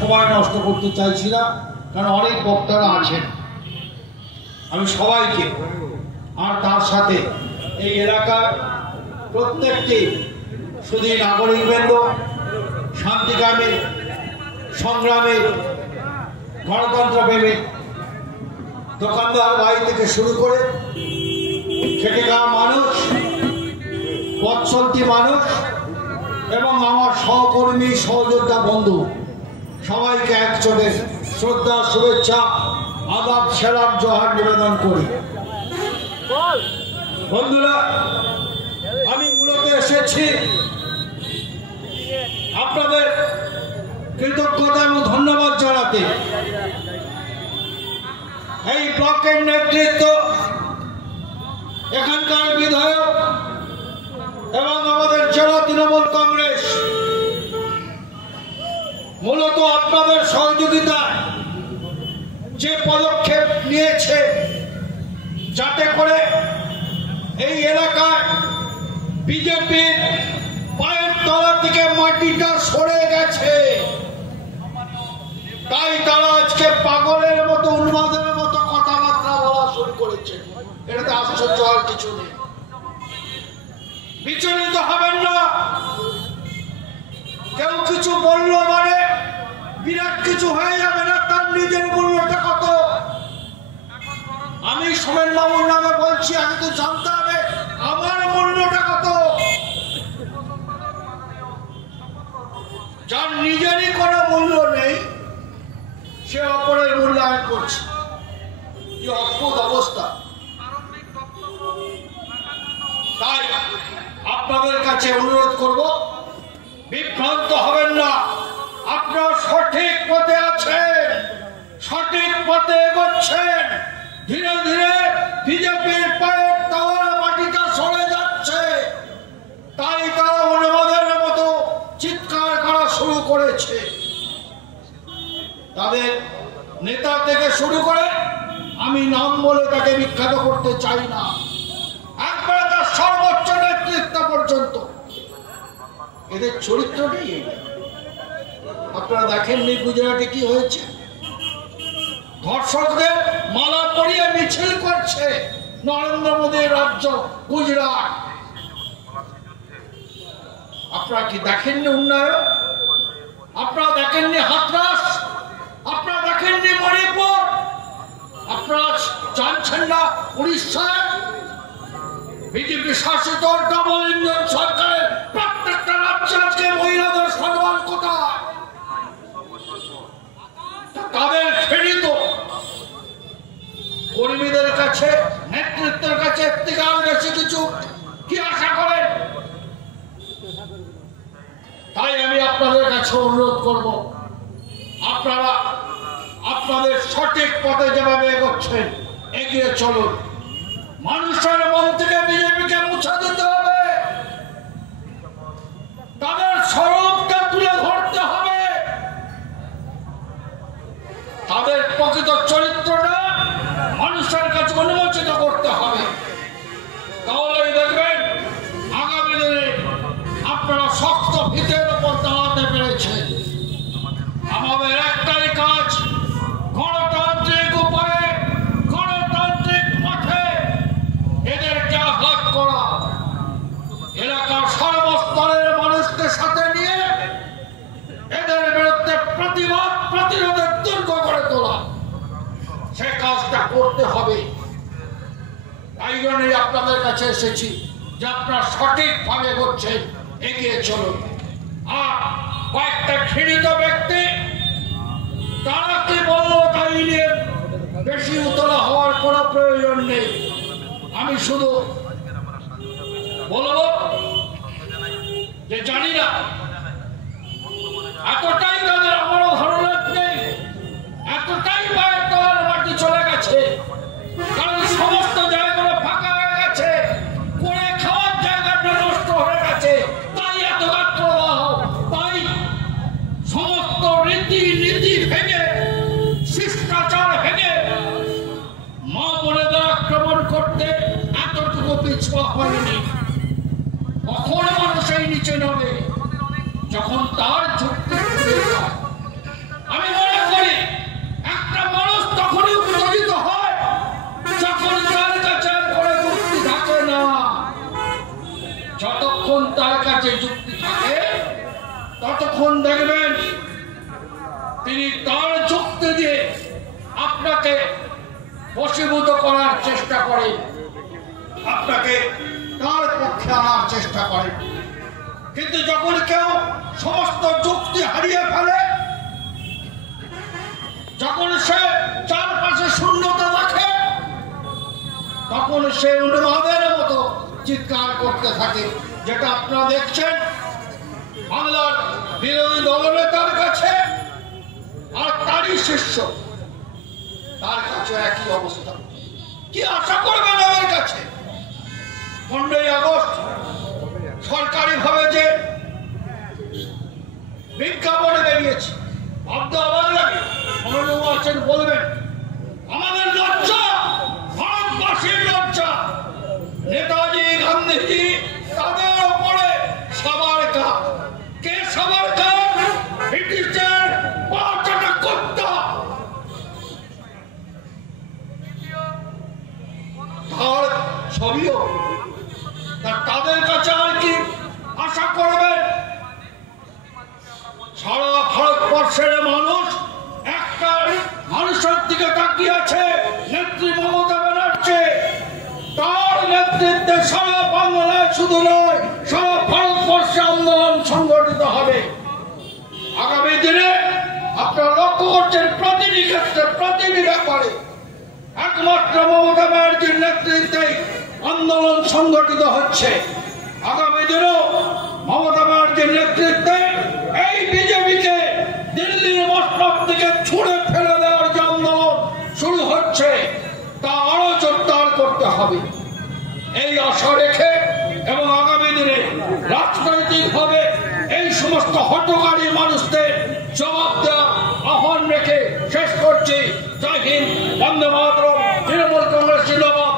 সময় নষ্ট করতে চাইছি না, কারণ অনেক বক্তারা আছেন। আমি সবাইকে আর তার সাথে এই এলাকার প্রত্যেকটি শুধু নাগরিকবৃন্দ, শান্তিকামী, সংগ্রামী, গণতন্ত্র প্রেমী, দোকানদার ভাই থেকে শুরু করে খেটে খাওয়া মানুষ, পথচলতি মানুষ এবং আমার সহকর্মী সহযোদ্ধা বন্ধু সবাইকে একযোগে শ্রদ্ধা, শুভেচ্ছা, আদাব, সেলাম, জোহার নিবেদন করি। বন্ধুরা, আমি মূলত এসেছি আপনাদের কৃতজ্ঞতা এবং ধন্যবাদ জানাতে। এই ব্লকের নেতৃত্ব, এখানকার বিধায়ক এবং আমাদের জেলা তৃণমূল কংগ্রেস মূলত আপনাদের সহযোগিতায় যে পদক্ষেপ নিয়েছে, যাতে করে এই এলাকায় বিজেপির পায়ের তলা থেকে মাটিটা সরে গেছে, তাই তারা আজকে পাগলের মতো, উন্মাদের মতো কথাবার্তা বলা শুরু করেছে। এটাতে আশ্চর্য হওয়ার কিছু নেই। বিচলিত হবেন না। কেউ কিছু বললো মানে বিরাট কিছু হয়ে যাবে না, তার নিজের মূল্যটা কত। আমি সোমেন বাবুর নামে বলছি, আগে তো জানতে হবে আমার মূল্যটা কত। যার নিজেরই কোনো মূল্য নেই, সে অপরের মূল্যায়ন করছে। কি অদ্ভুত অবস্থা। তাই আপনাদের কাছে অনুরোধ করব, বিভ্রান্ত হবেন না। আপনারা সঠিক পথে আছেন, সঠিক পথে এগোচ্ছেন। ধীরে ধীরে বিজেপির পায়ের তলার মাটিটা সরে যাচ্ছে, তাই তারা উন্মাদের মতো চিৎকার করা শুরু করেছে। তাদের নেতা থেকে শুরু করে, আমি নাম বলে তাকে বিখ্যাত করতে চাই না, একবারে তার সর্বোচ্চ নেতৃত্ব পর্যন্ত, এদের চরিত্রটাই এই। আপনারা দেখেননি গুজরাটে কি হয়েছে? ধর্ষকদের মালা পরিয়ে মিছিল করছে নরেন্দ্র মোদীর রাজ্য গুজরাট। আপনারা কি দেখেননি উন্নয়ন? আপনারা দেখেননি হাতরাস? আপনারা দেখেননি মণিপুর? আপনারা জানছেন না উড়িষ্যায় বিজেপি শাসিত ডবল ইঞ্জিন সরকারের প্রত্যেকটা রাজ্যে আজকে মহিলাদের সম্মান কোথায়? তাদের ফেরিত কর্মীদের কাছে, নেতৃত্বের কাছে থেকে আরো বেশি কিছু কি আশা করেন? তাই আমি আপনাদের কাছে অনুরোধ করব, আপনারা আপনাদের সঠিক পথে যেভাবে এগোচ্ছেন, এগিয়ে চলুন। মানুষের মন থেকে বিজেপিকে মুছে দিতে হবে, তাদের স্বরূপটা তুলে ধরতে হবে, তাদের প্রকৃত চরিত্রটা মানুষের কাছে উন্মোচিত করতে হবে। তাহলেই দেখবেন আগামী দিনে আপনারা শক্ত ভিতের উপর দাঁড়াতে পেরেছেন। আমাদের একটাই কাজ, গণতান্ত্রিক উপায়ে, গণতান্ত্রিক পথে এদেরকে আঘাত করা, এলাকার সর্বস্তরের মানুষকে সাথে নিয়ে এদের বিরুদ্ধে প্রতিবাদ, প্রতিরোধের দুর্গ করে তোলা, সে কাজটা করতে হবে। তাই জন্যই আপনাদের কাছে এসেছি যে আপনারা সঠিকভাবে এগোচ্ছেন, এগিয়ে চলুন। আর কয়েকটা ঘৃণিত ব্যক্তি, তারা কি বললো তাই নিয়ে বেশি উতলা হওয়ার কোনো প্রয়োজন নেই। আমি শুধু বলবো যে জানি না, এতটাই তাদের আমারও ধারণা নেই, এতটাই পায়ের তলার মাটি চলে গেছে, কারণ সমস্ত জায়গাগুলো ফাঁকা হয়ে গেছে, করে খাওয়ার জায়গাটা নষ্ট হয়ে গেছে, তাই এত প্রবাহ, তাই সমস্ত রীতি নীতি ভেঙে, শিষ্টাচার ভেঙে মা বোনেদের আক্রমণ করতে এতটুকু পিছুয়া হয়নি। কখন মানুষ এই নিচে নামে? যখন তার যুক্তি কাছে যুক্তি থাকে ততক্ষণ দেখবেন তিনি তার যুক্তি দিয়ে আপনাকে বশীভূত করার চেষ্টা করেন, আপনাকে তার পক্ষে আনার চেষ্টা করেন। কিন্তু যখন কেউ সমস্ত যুক্তি হারিয়ে ফেলে, যখন সে চারপাশে শূন্যতা দেখে, তখন সে উন্মাদের মতো চিৎকার করতে থাকে, যেটা আপনারা দেখছেন বাংলার বিরোধী দলনেতার কাছে আর তারই শিষ্য তার কাছে একই অবস্থা। কি আশা করবেন আমার কাছে? 15ই আগস্ট সরকারি ভাবে যে বিজ্ঞাপন বেরিয়েছে, ভাবতে অবাক লাগে। মনোযোগ আছেন বলবেন, আমাদের লজ্জা, ভারতবাসীর লজ্জা, নেতাজি গান্ধীজি তাদের ওপরে সাবারকার। কে সাবারকার? ব্রিটিশের পাঁচটা কুত্তা। তার ছবিও তাদের কাছে আর কি আশা করবেন? সারা ভারতবর্ষের মানুষ একটা মানুষের দিকে তাকিয়ে আছে, নেত্রী মমতা ব্যানার্জি। তার নেতৃত্বে সারা বাংলায় শুধু নয়, সারা ভারতবর্ষে আন্দোলন সংগঠিত হবে। আগামী দিনে আপনারা লক্ষ্য করছেন প্রতিটি ক্ষেত্রে, প্রতিটি ব্যাপারে একমাত্র মমতা ব্যানার্জির নেতৃত্বে আন্দোলন সংগঠিত হচ্ছে। আগামী দিনেও মমতা ব্যানার্জির নেতৃত্বে এই বিজেপিকে দিল্লির মসনদ থেকে ছুঁড়ে ফেলে দেওয়ার যে আন্দোলন শুরু হচ্ছে, তা আরো জোরদার করতে হবে এই আশা রেখে, এবং আগামী দিনে রাজনৈতিকভাবে এই সমস্ত হটকারী মানুষদের জবাব দেওয়ার আহ্বান রেখে শেষ করছি। জয় হিন্দ, বন্দে মাতরম, তৃণমূল কংগ্রেস জিন্দাবাদ।